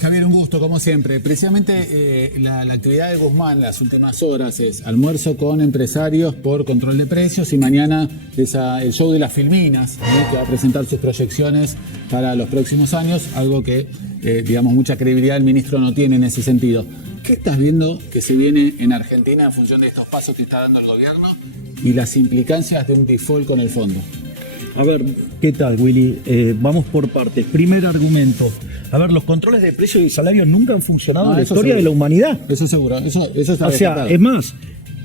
Javier, un gusto, como siempre. Precisamente la actividad de Guzmán las últimas horas es almuerzo con empresarios por control de precios y mañana es el show de las Filminas, que va a presentar sus proyecciones para los próximos años, algo que, digamos, mucha credibilidad el ministro no tiene en ese sentido. ¿Qué estás viendo que se viene en Argentina en función de estos pasos que está dando el gobierno y las implicancias de un default con el fondo? A ver, ¿qué tal, Willy? Vamos por partes. Primer argumento. A ver, los controles de precios y salarios nunca han funcionado en la historia seguro. de la humanidad. Eso seguro, eso está O sea, respetado. es más,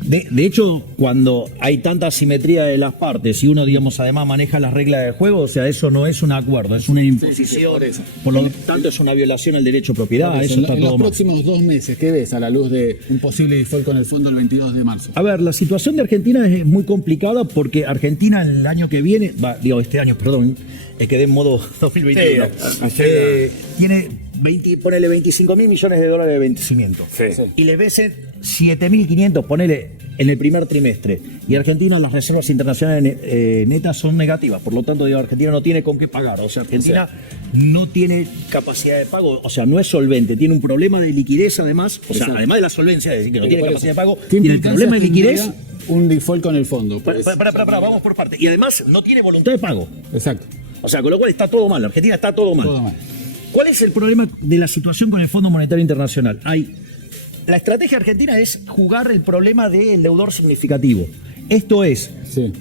de hecho, cuando hay tanta asimetría de las partes y uno, digamos, además maneja las reglas del juego, o sea, eso no es un acuerdo, es una imposición. por eso. Por lo tanto, es una violación al derecho de propiedad. Eso está en todo los mal. próximos 2 meses, ¿qué ves a la luz de un posible default con el fondo el 22 de marzo? A ver, la situación de Argentina es muy complicada porque Argentina el año que viene, este año, perdón, quedé en modo 2021, tiene ponele 25 mil millones de dólares de vencimiento. Sí. Y le vencen 7.500, ponele, en el primer trimestre. Y Argentina, las reservas internacionales netas son negativas. Por lo tanto, digo, Argentina no tiene con qué pagar. O sea, Argentina no tiene capacidad de pago. O sea, no es solvente. Tiene un problema de liquidez, además. O sea, además de la solvencia, es decir, que no tiene capacidad de pago, ¿Qué tiene el problema de liquidez. tendría un default con el fondo? Pues, Para, vamos por parte. Y además no tiene voluntad de pago. exacto. O sea, con lo cual está todo mal. Argentina está todo mal. Todo mal. ¿Cuál es el problema de la situación con el Fondo Monetario Internacional? La estrategia argentina es jugar el problema del deudor significativo. Esto es, Sí.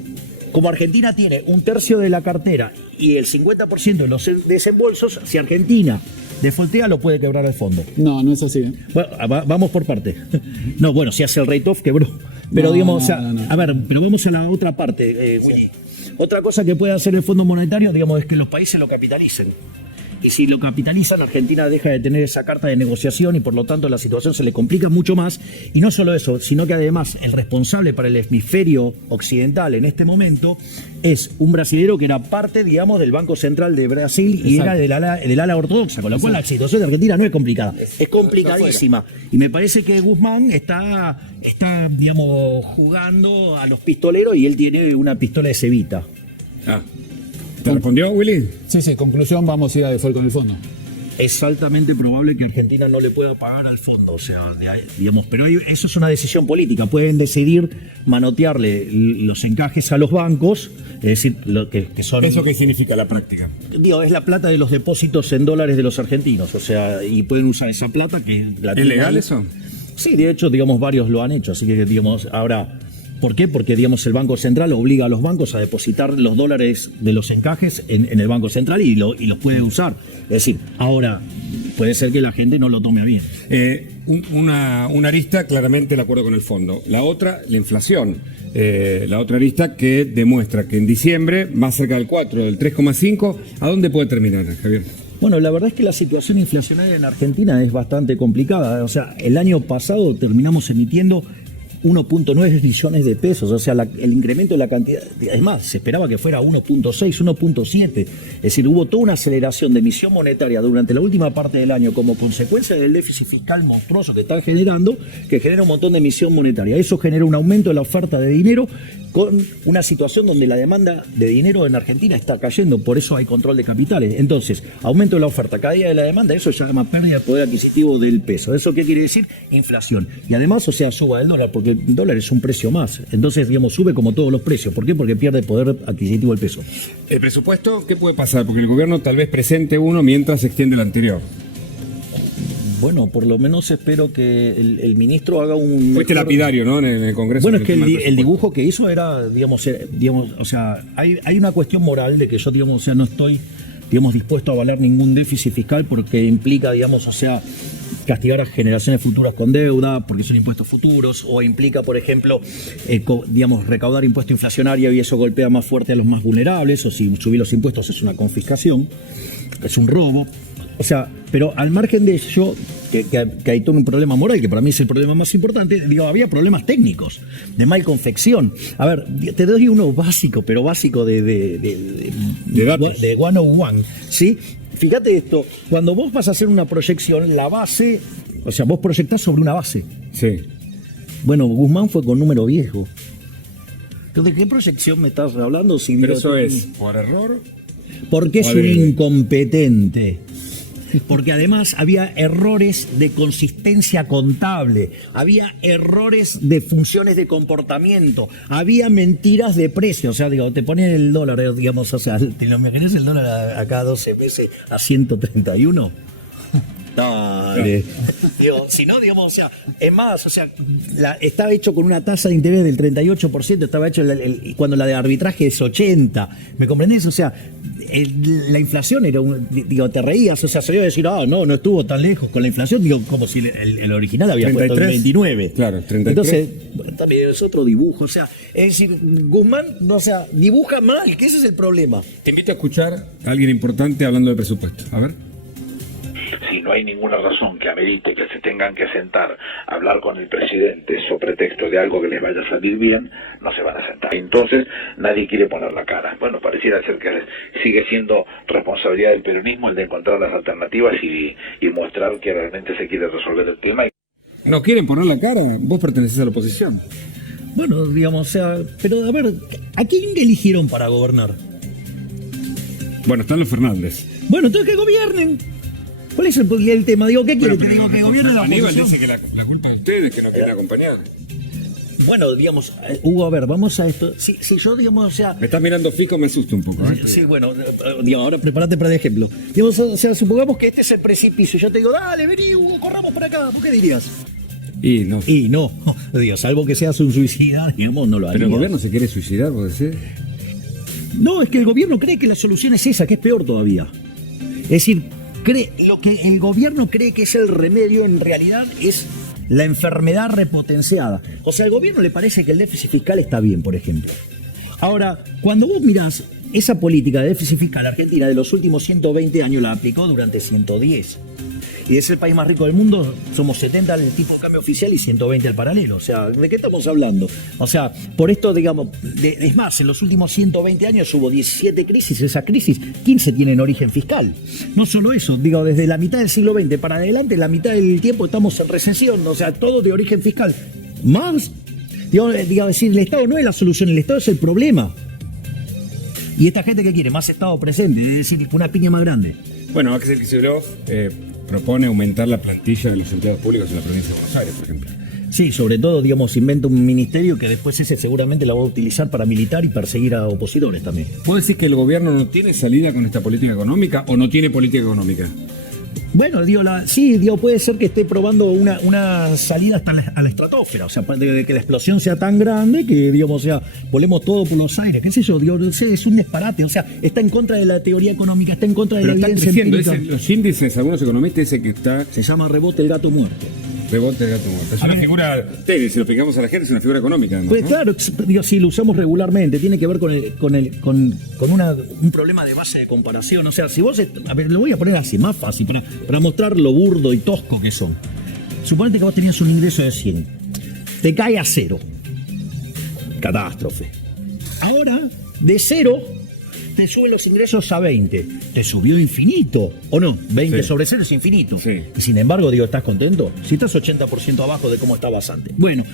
como Argentina tiene un tercio de la cartera y el 50% de los desembolsos, si Argentina defaultea lo puede quebrar el fondo. No, no es así. ¿eh? Bueno, vamos por parte. No, bueno, si hace el write-off quebró. Pero No, digamos, no, o sea, no. a ver, pero vamos a la otra parte, Willy. Otra cosa que puede hacer el Fondo Monetario, digamos, es que los países lo capitalicen. Y si lo capitalizan, Argentina deja de tener esa carta de negociación y por lo tanto la situación se le complica mucho más. Y no solo eso, sino que además el responsable para el hemisferio occidental en este momento es un brasilero que era parte, digamos, del Banco Central de Brasil y Exacto. era del ala ortodoxa, con lo cual la situación de Argentina no es complicada, es complicadísima. Y me parece que Guzmán está, digamos, jugando a los pistoleros y él tiene una pistola de cebita. ¿Te respondió, Willy? Sí, conclusión, vamos a ir a default con el fondo. Es altamente probable que Argentina no le pueda pagar al fondo, o sea, digamos, pero eso es una decisión política. Pueden decidir manotearle los encajes a los bancos, es decir, lo que son. ¿Eso qué significa la práctica? Digo, es la plata de los depósitos en dólares de los argentinos, o sea, y pueden usar esa plata que la ¿Es tienen legal ahí. eso? Sí, de hecho, digamos, varios lo han hecho, así que, digamos, ahora. ¿Por qué? Porque, digamos, el Banco Central obliga a los bancos a depositar los dólares de los encajes en el Banco Central y los puede usar. Es decir, ahora puede ser que la gente no lo tome bien. Una arista, claramente el acuerdo con el fondo. La otra, la inflación. La otra arista que demuestra que en diciembre, más cerca del 4, del 3,5, ¿a dónde puede terminar, Javier? Bueno, la verdad es que la situación inflacionaria en Argentina es bastante complicada. O sea, el año pasado terminamos emitiendo 1.9 billones de pesos, o sea, el incremento de la cantidad, es más, se esperaba que fuera 1.6, 1.7, es decir, hubo toda una aceleración de emisión monetaria durante la última parte del año como consecuencia del déficit fiscal monstruoso que están generando, que genera un montón de emisión monetaria. Eso genera un aumento de la oferta de dinero con una situación donde la demanda de dinero en Argentina está cayendo, por eso hay control de capitales. Entonces, aumento de la oferta, caída de la demanda, eso se llama pérdida de poder adquisitivo del peso. ¿Eso qué quiere decir? Inflación. Y además, o sea, suba el dólar, porque el dólar es un precio más. Entonces, digamos, sube como todos los precios. ¿Por qué? Porque pierde poder adquisitivo el peso. ¿El presupuesto qué puede pasar? Porque el gobierno tal vez presente uno mientras se extiende el anterior. Bueno, por lo menos espero que el ministro haga un... Fuiste lapidario, ¿no? En el Congreso. Bueno, es que en tema del el presupuesto. dibujo que hizo era, digamos, o sea, hay una cuestión moral de que yo, digamos, o sea, no estoy, digamos, dispuesto a avalar ningún déficit fiscal porque implica, digamos, o sea, castigar a generaciones futuras con deuda, porque son impuestos futuros, o implica, por ejemplo, digamos, recaudar impuesto inflacionario y eso golpea más fuerte a los más vulnerables, o si subir los impuestos es una confiscación, es un robo. O sea, pero al margen de eso, que hay todo un problema moral, que para mí es el problema más importante, digo, había problemas técnicos, de mal confección. A ver, te doy uno básico, pero básico de datos. 101, ¿sí? Fíjate esto, cuando vos vas a hacer una proyección, la base, o sea, vos proyectás sobre una base. Sí. Bueno, Guzmán fue con número viejo. ¿De qué proyección me estás hablando? Pero eso es por error. Porque es o un adrede. incompetente. porque además había errores de consistencia contable, había errores de funciones de comportamiento, había mentiras de precio. O sea, digo, te ponen el dólar, digamos, o sea, ¿te lo imaginas el dólar a cada 12 meses a 131? Dale. Digo, si no, digamos, o sea, es más, o sea, estaba hecho con una tasa de interés del 38%, estaba hecho cuando la de arbitraje es 80%. ¿Me comprendés? O sea, la inflación era digo, te reías, o sea, se iba a decir, no estuvo tan lejos con la inflación, digo, como si el original había 33, puesto el 29. Claro, 33. Entonces, bueno, también es otro dibujo, o sea, es decir, Guzmán, no, o sea, dibuja mal, que ese es el problema. Te invito a escuchar a alguien importante hablando de presupuesto. A ver. Si no hay ninguna razón que amerite que se tengan que sentar a hablar con el presidente sobre pretexto de algo que les vaya a salir bien, no se van a sentar. Entonces nadie quiere poner la cara. Bueno, pareciera ser que sigue siendo responsabilidad del peronismo el de encontrar las alternativas y mostrar que realmente se quiere resolver el tema. ¿No quieren poner la cara? Vos pertenecés a la oposición. Bueno, digamos, o sea, pero a ver, ¿a quién eligieron para gobernar? Bueno, están los Fernández. Bueno, entonces que gobiernen. ¿Cuál es el tema? Digo, ¿qué quiere? Te digo que gobierne la Aníbal oposición. dice que la culpa de ustedes, que no quieren acompañar. Bueno, digamos, Hugo, a ver, vamos a esto. Si yo, digamos, o sea... Me estás mirando fijo, me asusta un poco. Sí, bueno, digamos, ahora prepárate para el ejemplo. Digamos, o sea, supongamos que este es el precipicio. Yo te digo, dale, vení, Hugo, corramos para acá. ¿Por qué dirías? Y no. Digo, salvo que seas un suicida, digamos, no lo haría. Pero el gobierno se quiere suicidar, vos decís. No, es que el gobierno cree que la solución es esa, que es peor todavía. Es decir, lo que el gobierno cree que es el remedio, en realidad es la enfermedad repotenciada. O sea, al gobierno le parece que el déficit fiscal está bien, por ejemplo. Ahora, cuando vos mirás esa política de déficit fiscal, Argentina de los últimos 120 años la aplicó durante 110. Y es el país más rico del mundo, somos 70 el tipo de cambio oficial y 120 al paralelo. O sea, ¿de qué estamos hablando? O sea, por esto, digamos, es más, en los últimos 120 años hubo 17 crisis, esas crisis, 15 tienen origen fiscal. No solo eso, digo, desde la mitad del siglo XX para adelante, la mitad del tiempo estamos en recesión, o sea, todo de origen fiscal. Más, digo, decir, el Estado no es la solución, el Estado es el problema. Y esta gente que quiere más Estado presente, es decir, una piña más grande. Bueno, Axel Kicillof propone aumentar la plantilla de los empleados públicos en la provincia de Buenos Aires, por ejemplo. Sí, sobre todo, digamos, inventa un ministerio que después ese seguramente la va a utilizar para militar y perseguir a opositores también. ¿Puedo decir que el gobierno no tiene salida con esta política económica o no tiene política económica? Bueno, puede ser que esté probando una salida hasta a la estratosfera, o sea, de que la explosión sea tan grande que, digamos, o sea, volemos todo por los aires, qué sé yo, es un disparate, o sea, está en contra de la teoría económica, está en contra de la evidencia empírica. Los índices, algunos economistas dicen que está... Se llama rebote el gato muerto. Rebote el gato muerto. Es una figura, si lo explicamos a la gente, es una figura económica. Además, pues ¿no? claro, sí, lo usamos regularmente, tiene que ver con un problema de base de comparación. O sea, si vos, a ver, lo voy a poner así, más fácil, para mostrar lo burdo y tosco que son. Suponete que vos tenías un ingreso de 100, te cae a 0. Catástrofe. Ahora, de 0, te suben los ingresos a 20. Te subió infinito, ¿o no? 20 sobre 0 es infinito. Sí. Y sin embargo, digo, ¿estás contento? Si estás 80% abajo de cómo estabas antes. Bueno,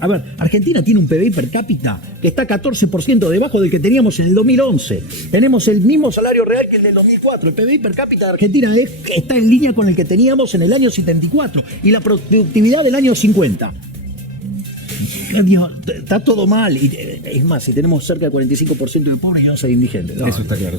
a ver, Argentina tiene un PBI per cápita que está 14% debajo del que teníamos en el 2011. Tenemos el mismo salario real que el del 2004. El PBI per cápita de Argentina está en línea con el que teníamos en el año 74 y la productividad del año 50. Dios, está todo mal. Y, es más, si tenemos cerca del 45% de pobres, ya no hay indigentes. Eso está claro.